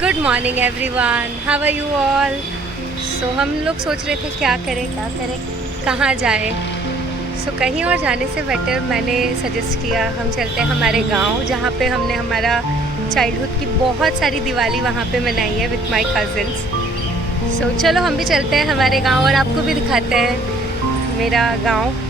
Good morning everyone, how are you all. So हम लोग सोच रहे थे क्या करें कहाँ जाएं। सो कहीं और जाने से बेटर मैंने सजेस्ट किया हम चलते हैं हमारे गांव, जहाँ पे हमने हमारा चाइल्डहुड की बहुत सारी दिवाली वहाँ पे मनाई है विथ माय कज़िन्स। सो चलो हम भी चलते हैं हमारे गांव और आपको भी दिखाते हैं मेरा गांव।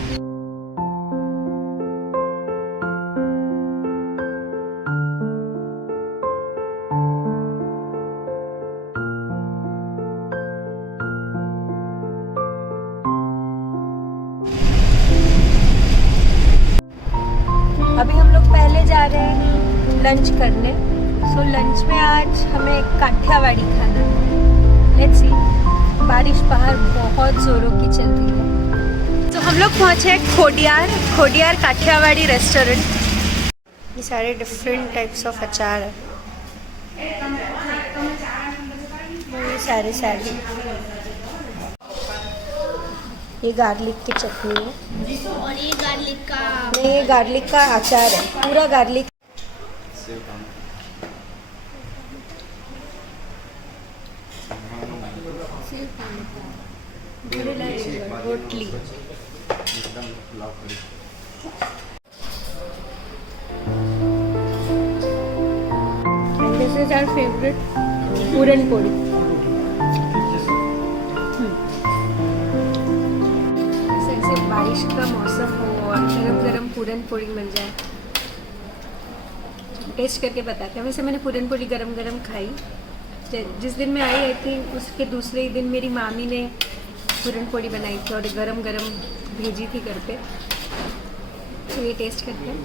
अभी हम लोग पहले जा रहे हैं लंच करने। सो लंच में आज हमें काठियावाड़ी खाना है। Let's see. बारिश बाहर बहुत ज़ोरों की चल रही है। तो हम लोग पहुँचे खोडियार काठियावाड़ी रेस्टोरेंट। ये सारे डिफरेंट टाइप्स ऑफ अचार है। ये सारे ये गार्लिक की चटनी है और ये गार्लिक का नहीं, ये गार्लिक का अचार है, पूरा गार्लिक। रोटली। And this is our favorite puran podi. ऐसे बारिश का मौसम हो और गरम गरम पूरन पोड़ी मिल जाए, टेस्ट करके बताते हैं। वैसे मैंने पूरन पोड़ी गरम गरम खाई जिस दिन मैं आई थी, उसके दूसरे ही दिन मेरी मामी ने पूरन पोड़ी बनाई थी और गरम गरम भेजी थी घर पे। तो ये टेस्ट करते हैं।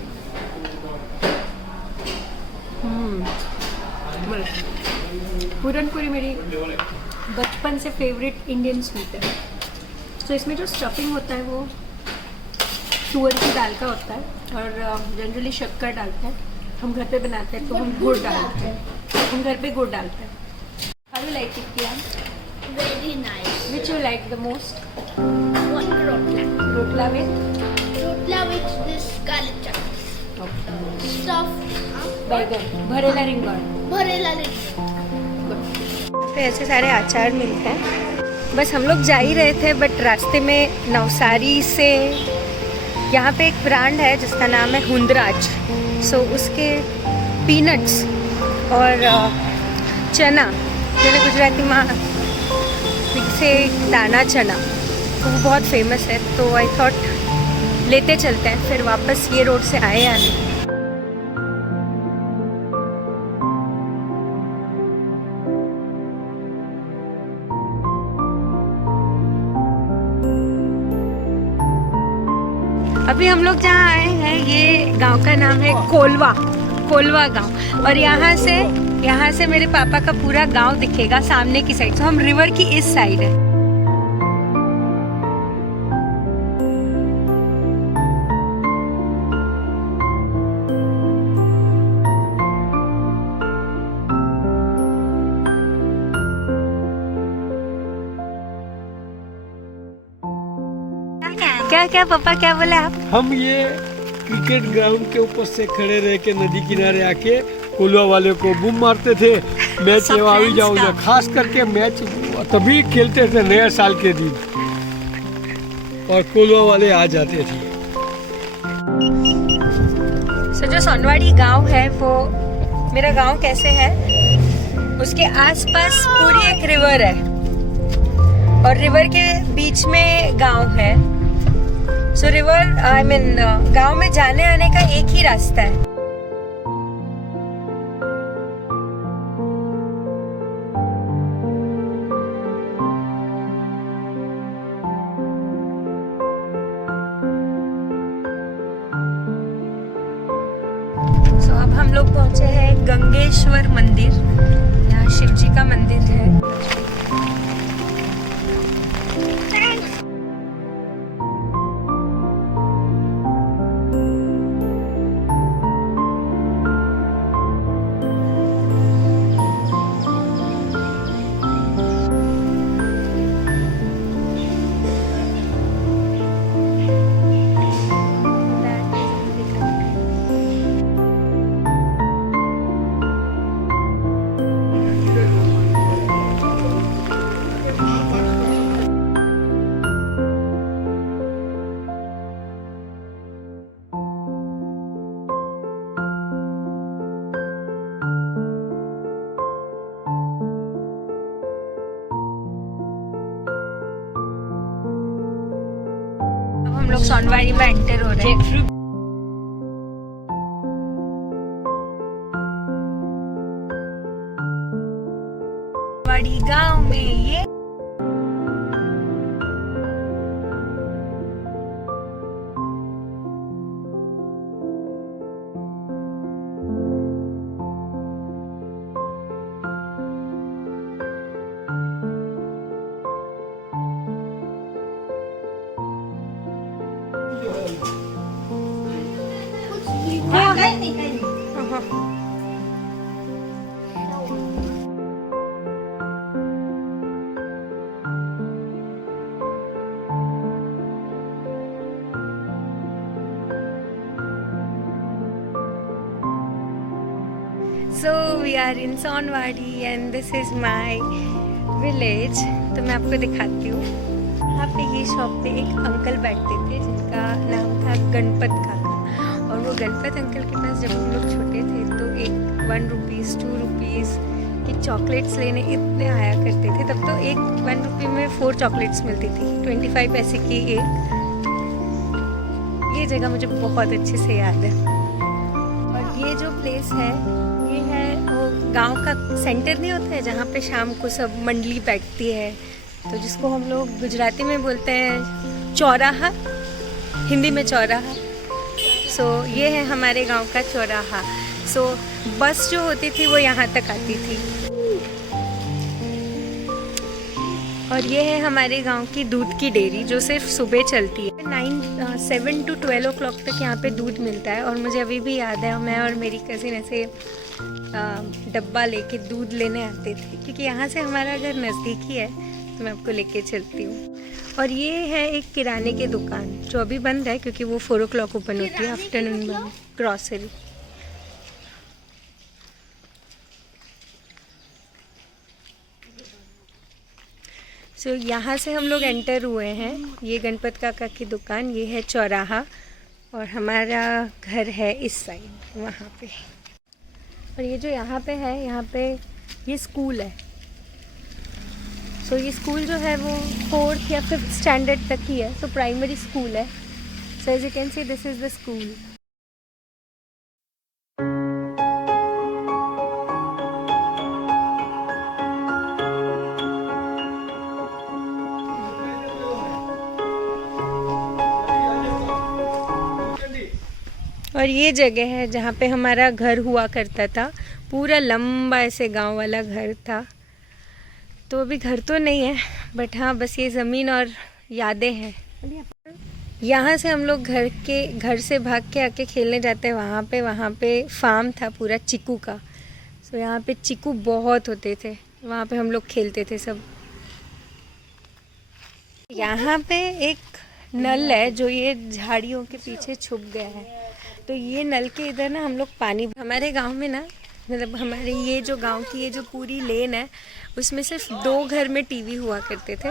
पूरन पोड़ी मेरी बचपन से फेवरेट इंडियन स्वीट है। तो इसमें जो स्टफिंग होता है वो तुअर की दाल का होता है और जनरली शक्कर डालते हैं। हम घर पे बनाते हैं तो हम गुड़ डालते हैं। हम घर पे गुड़ डालते हैं। हाउ यू लाइक इट किया? Very nice. Which you like the most? One rotla with with this garlic chutney stuff बैगन भरेला रिंगन। भरेला रिंगन। पे ऐसे सारे अचार मिलते हैं। बस हम लोग जा ही रहे थे बट रास्ते में नवसारी से यहाँ पे एक ब्रांड है जिसका नाम है हुंदराज। सो उसके पीनट्स और चना, जैसे गुजराती में से दाना चना, तो वो बहुत फेमस है। तो आई थॉट लेते चलते हैं। फिर वापस ये रोड से आए या नहीं। अभी हम लोग जहाँ आए हैं ये गांव का नाम है कोलवा गांव। और यहाँ से मेरे पापा का पूरा गांव दिखेगा सामने की साइड। तो हम रिवर की इस साइड है। क्या पापा क्या बोले आप? हम ये क्रिकेट ग्राउंड के ऊपर से खड़े रह के नदी किनारे आके कोलवा वाले को बूम मारते थे। मैच आई जाओ, खास करके मैच तभी खेलते थे नया साल के दिन और कोलवा वाले आ जाते थे। सो जो सोनवाड़ी गांव है वो मेरा गांव कैसे है, उसके आसपास पूरी एक रिवर है और रिवर के बीच में गांव है। सो रिवर गांव में जाने आने का एक ही रास्ता है। सो अब हम लोग पहुंचे हैं गंगेश्वर मंदिर। यहाँ शिव जी का मंदिर है। लोग सोनवाड़ी में एंटर हो रहे हैं। सोनवाड़ी गांव में ये So we are in Sonwadi and this is my village. तो मैं आपको दिखाती हूँ। यहाँ पे ये शॉप पे एक अंकल बैठते थे जिनका नाम था गणपत काका, और वो गणपत अंकल के पास जब हम लोग छोटे थे तो एक 1 रुपीज़ 2 रुपीज़ की चॉकलेट्स लेने इतने आया करते थे। तब तो एक 1 रुपये में 4 चॉकलेट्स मिलती थी, 25 पैसे की एक। ये जगह मुझे बहुत अच्छे से याद है। और ये जो प्लेस है ये है वो गांव का सेंटर नहीं होता है जहाँ पे शाम को सब मंडली बैठती है, तो जिसको हम लोग गुजराती में बोलते हैं चौराहा, हिंदी में चौराहा। सो ये है हमारे गांव का चौराहा। सो बस जो होती थी वो यहाँ तक आती थी। और ये है हमारे गांव की दूध की डेयरी जो सिर्फ सुबह चलती है। 7 to 12 o'clock तक यहाँ पे दूध मिलता है। और मुझे अभी भी याद है, मैं और मेरी कज़िन ऐसे डब्बा लेके दूध लेने आते थे, क्योंकि यहाँ से हमारा घर नज़दीक ही है, तो मैं आपको लेके चलती हूँ। और ये है एक किराने की दुकान जो अभी बंद है क्योंकि वो 4 o'clock ओपन होती है आफ्टरनून में, ग्रॉसरी। सो यहाँ से हम लोग एंटर हुए हैं। ये गणपत काका की दुकान, ये है चौराहा, और हमारा घर है इस साइड वहाँ पे। और ये जो यहाँ पे है, यहाँ पे ये स्कूल है। सो ये स्कूल जो है वो 4th या 5th स्टैंडर्ड तक ही है, तो प्राइमरी स्कूल है। So as you can see this is the school. और ये जगह है जहाँ पे हमारा घर हुआ करता था, पूरा लंबा ऐसे गांव वाला घर था। तो अभी घर तो नहीं है, बट हाँ बस ये ज़मीन और यादें हैं। यहाँ से हम लोग घर से भाग के आके खेलने जाते हैं वहाँ पे फार्म था पूरा चीकू का। सो यहाँ पे चीकू बहुत होते थे, वहाँ पे हम लोग खेलते थे सब। यहाँ पे एक नल है जो ये झाड़ियों के पीछे छुप गया है, तो ये नल के इधर ना हम लोग पानी, हमारे गांव में ना, मतलब हमारे ये जो गांव की ये जो पूरी लेन है उसमें सिर्फ 2 घर में टीवी हुआ करते थे।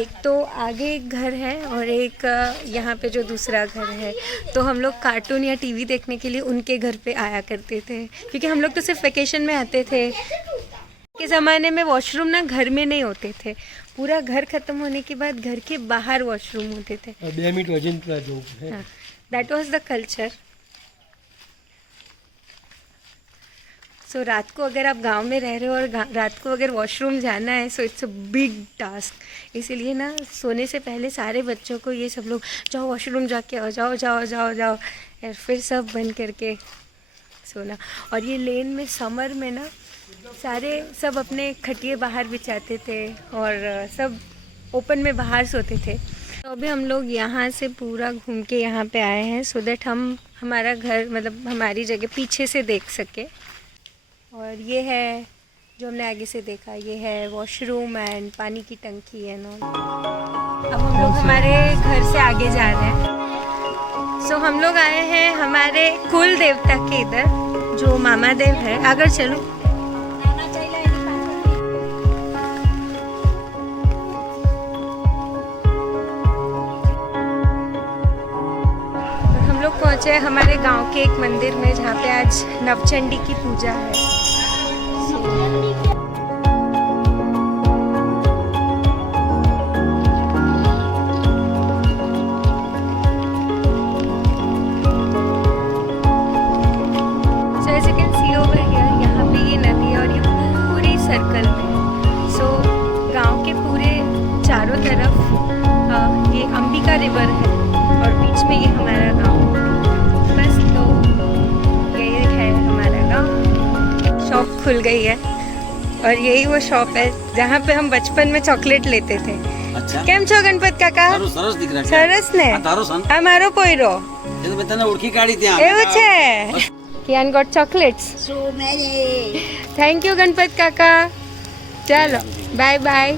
एक तो आगे एक घर है और एक यहाँ पे जो दूसरा घर है, तो हम लोग कार्टून या टीवी देखने के लिए उनके घर पे आया करते थे, क्योंकि हम लोग तो सिर्फ वेकेशन में आते थे। के ज़माने में वॉशरूम ना घर में नहीं होते थे, पूरा घर ख़त्म होने के बाद घर के बाहर वॉशरूम होते थे। That was the culture. So रात को अगर आप गांव में रह रहे हो और रात को अगर वॉशरूम जाना है, so it's a big task. इसीलिए ना सोने से पहले सारे बच्चों को ये सब लोग जाओ वॉशरूम जाके आओ, जाओ जाओ जाओ जाओ, और फिर सब बंद करके सोना। और ये लेन में समर में ना सब अपने खटिए बाहर बिछाते थे और सब ओपन में बाहर सोते थे। तो अभी हम लोग यहाँ से पूरा घूम के यहाँ पे आए हैं, सो दैट हम हमारा घर, मतलब हमारी जगह पीछे से देख सके। और ये है जो हमने आगे से देखा, ये है वॉशरूम एंड पानी की टंकी है ना। अब हम लोग हमारे घर से आगे जा रहे हैं। सो हम लोग आए हैं हमारे कुल देवता के इधर, जो मामा देव है। अगर चलो हम लोग पहुँचे हमारे गांव के एक मंदिर में, जहाँ पे आज नवचंडी की पूजा है। सर्कल में। सो गांव के पूरे चारों तरफ ये अंबिका रिवर है और बीच में ये हमारा गांव। बस तो ये है हमारा गांव। शॉप खुल गई है और यही वो शॉप है जहाँ पे हम बचपन में चॉकलेट लेते थे। અચ્છા કેમ છો ગણપત કાકા? તારું સરસ દીકરા છે. સરસ ને આ તારો સન આ મારો પોયરો એ તો મેં તને ઓળખી કાઢી ત્યાં એવું છે. Kiyan got chocolates. So many. Thank you Ganpat કાકા. ચાલો બાય બાય.